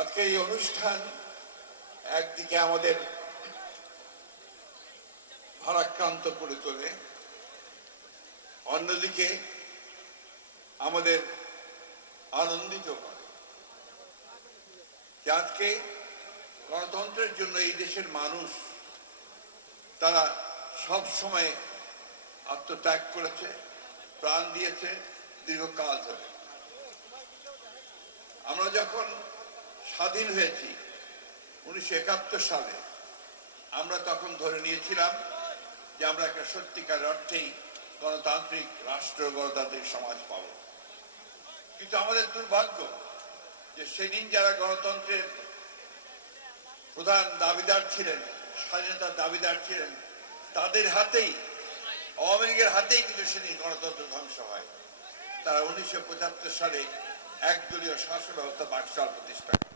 আজকে এই অনুষ্ঠান একদিকে আমাদের ভারাক্রান্ত করে তোলে, অন্যদিকে আমাদের আনন্দিত করে যে আজকে গণতন্ত্রের জন্য এই দেশের মানুষ তারা সব সময় আত্মত্যাগ করেছে, প্রাণ দিয়েছে দীর্ঘকাল ধরে। আমরা যখন স্বাধীন হয়েছি 1971 সালে, আমরা তখন ধরে নিয়েছিলাম যে আমরা একটা সত্যিকার অর্থেই গণতান্ত্রিক রাষ্ট্র, গণতান্ত্রিক সমাজ পাব। কিন্তু আমাদের দুর্ভাগ্য যে সেদিন যারা গণতন্ত্রের প্রধান দাবিদার ছিলেন, স্বাধীনতার দাবিদার ছিলেন, তাদের হাতেই, আওয়ামী লীগের হাতেই কিন্তু সেদিন গণতন্ত্র ধ্বংস হয়। তারা 1975 সালে একদলীয় শাসন ব্যবস্থা বাকশাল প্রতিষ্ঠা করে।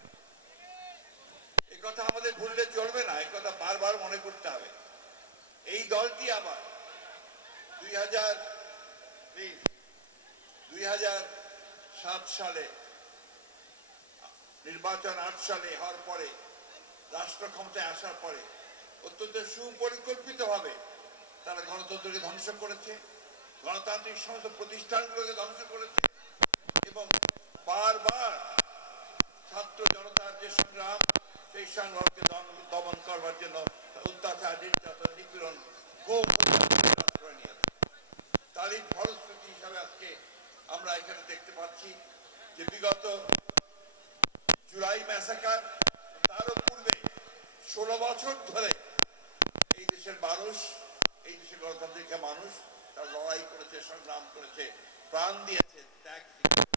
এই কথা আমাদের ভুললে চলবে না, এই কথা বারবার মনে করতে হবে। এই দলটি আবার 2007 সালে নির্বাচন, 8 সালে হওয়ার পরে, রাষ্ট্র ক্ষমতায় আসার পরে অত্যন্ত সুপরিকল্পিত ভাবে তারা গণতন্ত্রকে ধ্বংস করেছে, গণতান্ত্রিক সমস্ত প্রতিষ্ঠানগুলোকে ধ্বংস করেছে এবং বারবার ছাত্র জনতার যে সংগ্রাম, সেই সংগ্রামকে দমন করবার জন্য অত্যাচার, নির্যাতন, নিপীড়ন, গুম আশ্রয় নিয়েছে। তারই ফলশ্রুতি হিসাবে আজকে আমরা এখানে দেখতে পাচ্ছি যে বিগত জুলাই ম্যাসাকার, তারও পূর্বে 16 বছর ধরে এই দেশের মানুষ, এই দেশের গণতান্ত্রিক মানুষ তারা লড়াই করেছে, সংগ্রাম করেছে, প্রাণ দিয়েছে, ত্যাগ দিয়েছে।